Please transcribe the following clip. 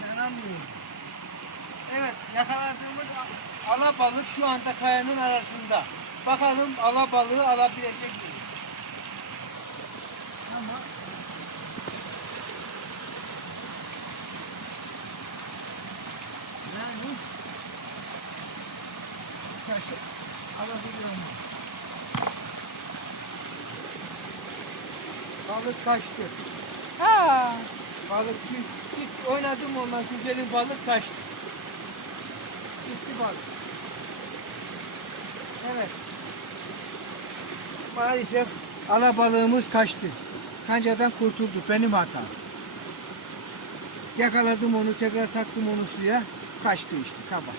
İnanamıyorum. Evet yakaladığımız alabalık şu anda kayanın arasında. Bakalım alabalığı alabilecek miyiz? Yani taşı alabiliyor mu? Balık kaçtı. Ha. Balık git oynadım ondan güzelim balık kaçtı. Gitti balık. Evet. Maalesef alabalığımız kaçtı. Kancadan kurtuldu. Benim hatam. Yakaladım onu tekrar taktım onu suya. Castusto, acaba.